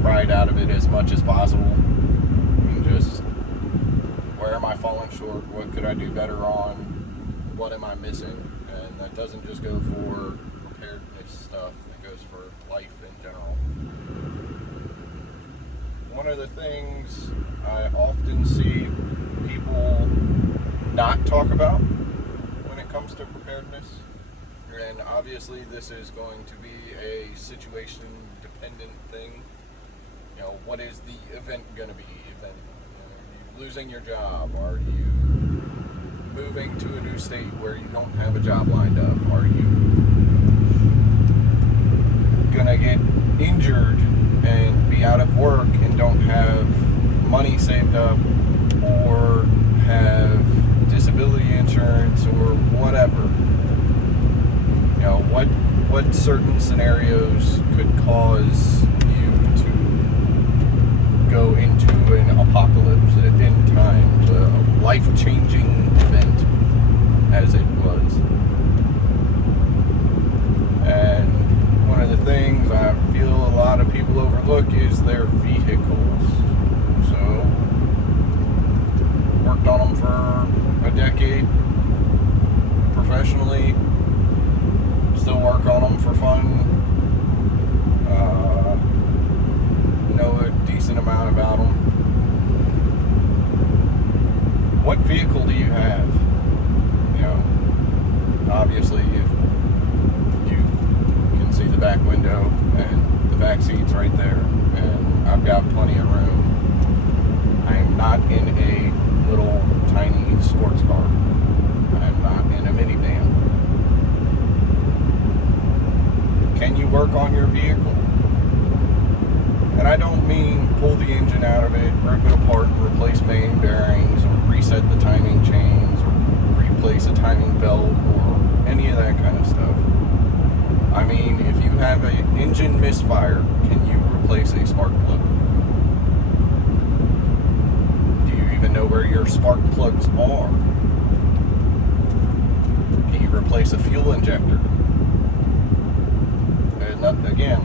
pride out of it as much as possible. And just, where am I falling short? What could I do better on? What am I missing? And that doesn't just go for preparedness stuff, it goes for life in general. One of the things I often see people not talk about when it comes to preparedness, and obviously this is going to be a situation dependent thing. You know, what is the event going to be? Are you losing your job? Are you moving to a new state where you don't have a job lined up? Are you gonna get injured and be out of work and don't have money saved up, or have disability insurance, or whatever? You know, what certain scenarios could cause you to go into an apocalypse at any time, a life-changing event, as it was. And one of the things I feel a lot of people overlook is their vehicles. So, worked on them for a decade professionally, still work on them for fun, know a decent amount about them. What vehicle do you have? You know, obviously if you can see the back window and the back seat's right there, and I've got plenty of room. I am not in a little tiny sports car. I am not in a minivan. Can you work on your vehicle? And I don't mean pull the engine out of it, rip it apart, and replace main bearings, or reset the timing chains, or replace a timing belt, or any of that kind of stuff. I mean, if you have an engine misfire, can you replace a spark plug? Do you even know where your spark plugs are? Can you replace a fuel injector? And again,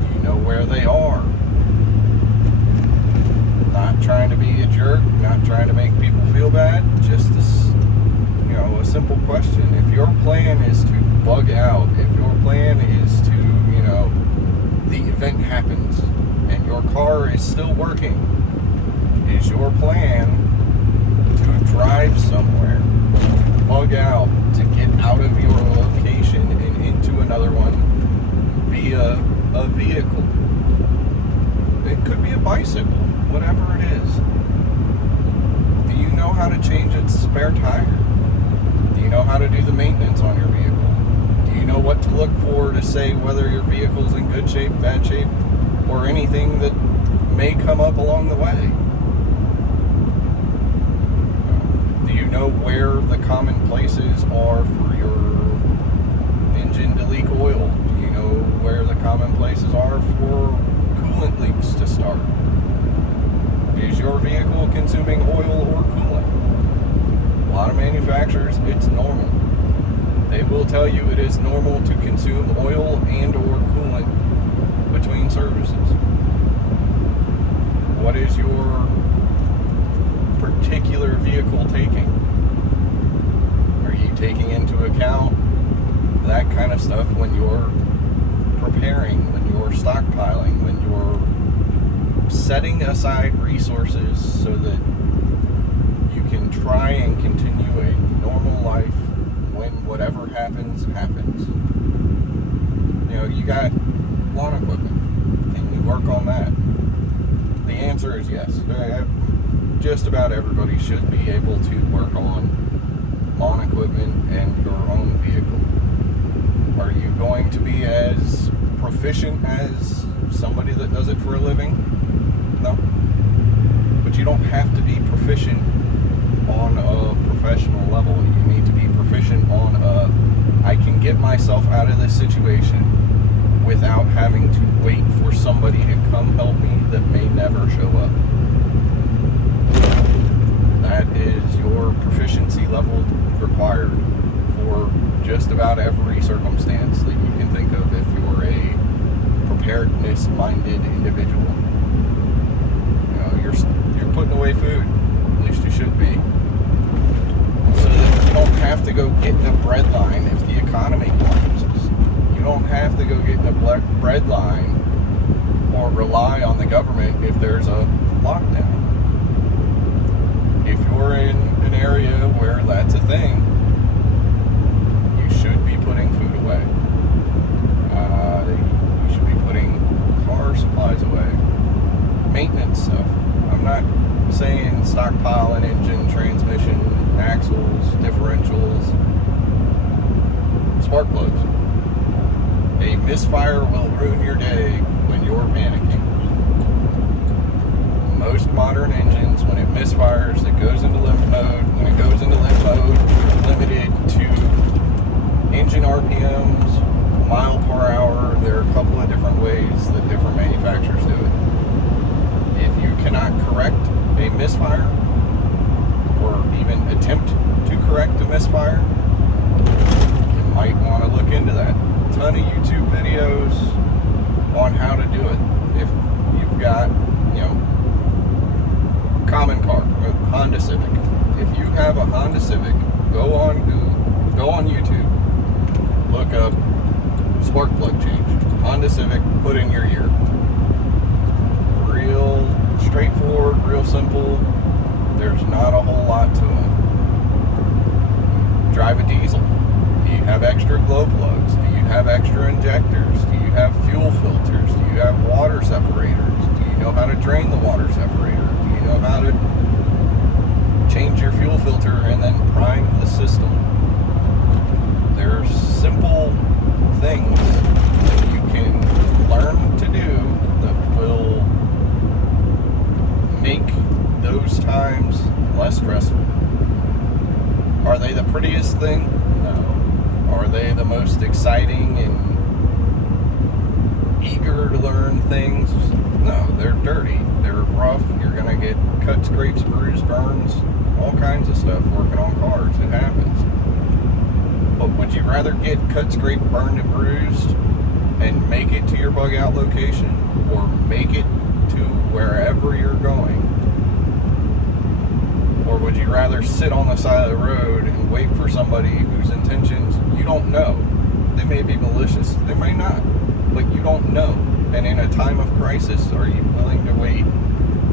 do you know where they are? Not trying to be a jerk, not trying to make people feel bad, just a simple question. If your plan is to bug out, if your plan is to, the event happens and your car is still working, is your plan to drive somewhere, bug out, to get out of your location and into another one via a vehicle? It could be a bicycle, whatever it is. Do you know how to change its spare tire? Do you know how to do the maintenance on your vehicle? Do you know what to look for to say whether your vehicle's in good shape, bad shape, or anything that may come up along the way? Do you know where the common places are for your engine to leak oil? Do you know where the common places are for coolant leaks to start? Is your vehicle consuming oil or coolant? A lot of manufacturers, it's normal. They will tell you it is normal to consume oil and or coolant between services. What is your particular vehicle taking? Are you taking into account that kind of stuff when you're preparing, when you're stockpiling, when you're setting aside resources so that you can try and continue a normal life when whatever happens, happens? You got lawn equipment. Can you work on that? The answer is yes. Just about everybody should be able to work on lawn equipment and your own vehicle. Are you going to be as proficient as somebody that does it for a living? No. But you don't have to be proficient on a professional level. You need to be proficient on I can get myself out of this situation without having to wait for somebody to come help me that may never show up. That is your proficiency level required for just about every circumstance that you can think of if you're a preparedness-minded individual. government if there's a lockdown. If you're in an area where that's a thing, you should be putting food away. You should be putting car supplies away. Maintenance stuff. I'm not saying stockpile an engine, transmission, axles, differentials, spark plugs. A misfire will ruin your day when you're panicking. Most modern engines, when it misfires, it goes into limp mode. When it goes into limp mode, it's limited to engine RPMs, mile per hour. There are a couple of different ways that different manufacturers do it. If you cannot correct a misfire, or even attempt to correct a misfire, you might want to look into that. A ton of YouTube videos on how to do it. If you've got, common car, Honda Civic. If you have a Honda Civic, go on Google, go on YouTube, look up spark plug change. Honda Civic, put in your year. Real straightforward, real simple. There's not a whole lot to them. Drive a diesel. Do you have extra glow plugs? Do you have extra injectors? Do you have fuel filters? Do you have water separators? Do you know how to drain the water separator? Do you know how to change your fuel filter and then prime the system? There's simple things that you can learn to do that will make those times less stressful. Are they the prettiest thing? No. Are they the most exciting and eager to learn things? No, they're dirty. They're rough. You're going to get cuts, scrapes, bruises, burns, all kinds of stuff working on cars. It happens. But would you rather get cut, scraped, burned, and bruised and make it to your bug out location, or make it to wherever you're going? Or would you rather sit on the side of the road and wait for somebody whose intentions you don't know? They may be malicious, they may not, but you don't know. And in a time of crisis, are you willing to wait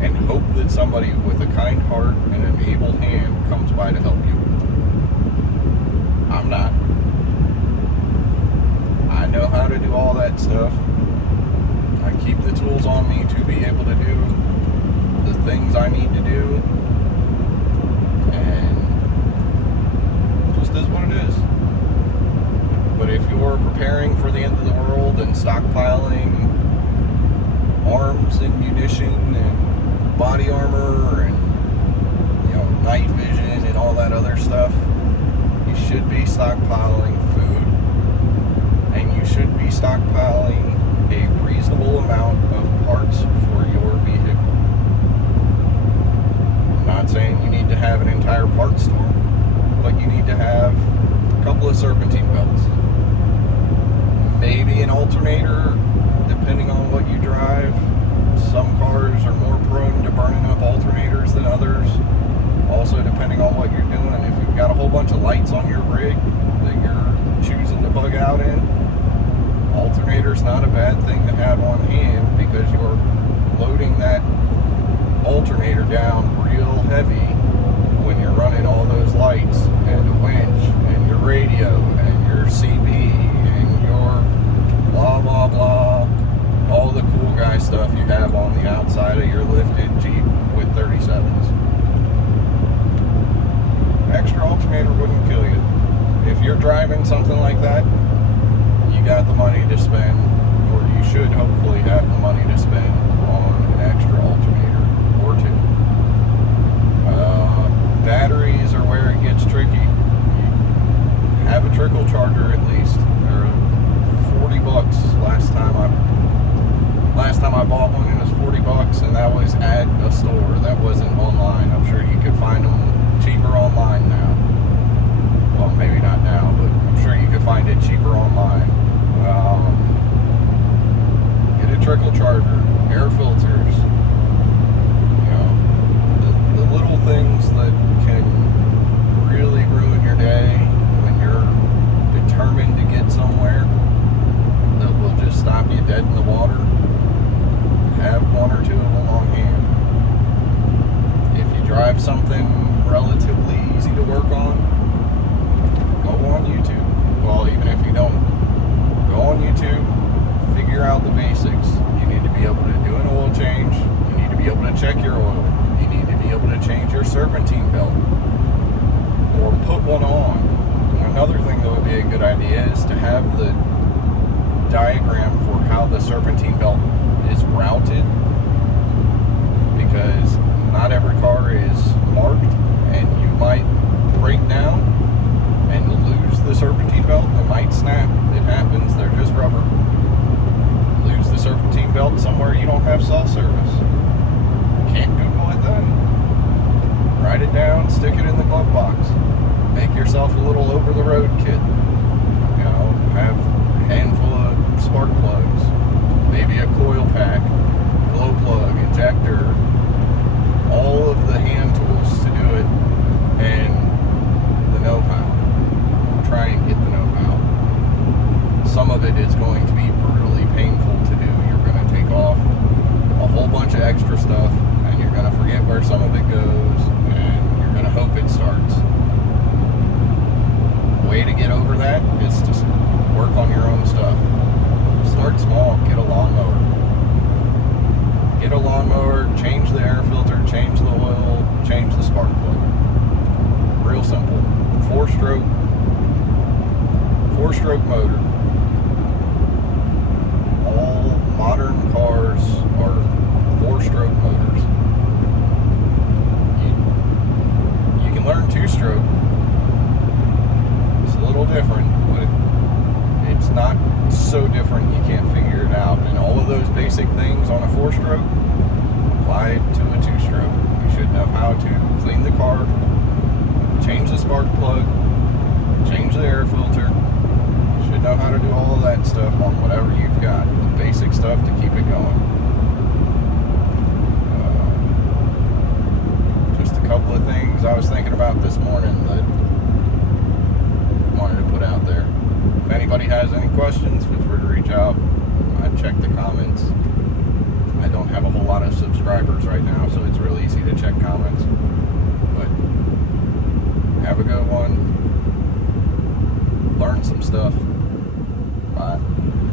and hope that somebody with a kind heart and an able hand comes by to help you? I'm not. I know how to do all that stuff. I keep the tools on me to be able to do the things I need to do. And it just is what it is. But if you're preparing for the end of the world and stockpiling arms and munition and body armor and night vision and all that other stuff, you should be stockpiling food, and you should be stockpiling a reasonable amount of parts for your vehicle. I'm not saying you need to have an entire parts store, but you need to have a couple of serpentine belts, maybe an alternator, depending on what you drive. Some cars are more prone to burning up alternators than others. Also, depending on what you're doing, if you've got a whole bunch of lights on your rig that you're choosing to bug out in, alternator's not a bad thing to have on hand, because you're loading that alternator down real heavy when you're running all those lights and a winch and your radio and your CB and your blah blah blah, all the cool guy stuff you have on the outside of your lifted Jeep with 37s. Extra alternator wouldn't kill you. If you're driving something like that, you got the money to spend, or you should hopefully have the money to spend on an extra alternator or two. Batteries are where it gets tricky. Have a trickle charger at least. They're $40 last time I bought one. It was $40, and that was at a store. That wasn't online. I'm sure you could find them cheaper online now. Well, maybe not now, but I'm sure you could find it cheaper online. Get a trickle charger, air filters. The little things that can really ruin your day when you're determined to get somewhere that will just stop you dead in the water. Have one or two check your oil. You need to be able to change your serpentine belt or put one on. Another thing that would be a good idea is to have the diagram for how the serpentine belt is routed, because not every car is marked, and you might break down and lose the serpentine belt. It might snap. It happens. They're just rubber. Lose the serpentine belt somewhere you don't have cell service. Can't Google it then. Write it down, stick it in the glove box. Make yourself a little over-the-road kit. You know, have a handful of spark plugs, maybe a coil pack, glow plug, injector, all of the hand tools to do it, and the know-how. Try and get the know-how. Some of it is going to be brutally painful to do. You're going to take off a whole bunch of extra stuff, and you're going to forget where some of it goes, and you're going to hope it starts. The way to get over that is to work on your own stuff. Start small. Get a lawnmower. Get a lawnmower, change the air filter, change the oil, change the spark plug. Real simple. Four-stroke motor. All modern cars are four-stroke motors. You can learn two-stroke. It's a little different, but it's not so different you can't figure it out. And all of those basic things on a four-stroke apply to a two-stroke. You should know how to clean the car, change the spark plug, change the air filter. You should know how to do all of that stuff on whatever you've got. The basic stuff to keep it going. Just a couple of things I was thinking about this morning that I wanted to put out there. If anybody has any questions, feel free to reach out. I check the comments. I don't have a whole lot of subscribers right now, so it's real easy to check comments. But have a good one. Learn some stuff.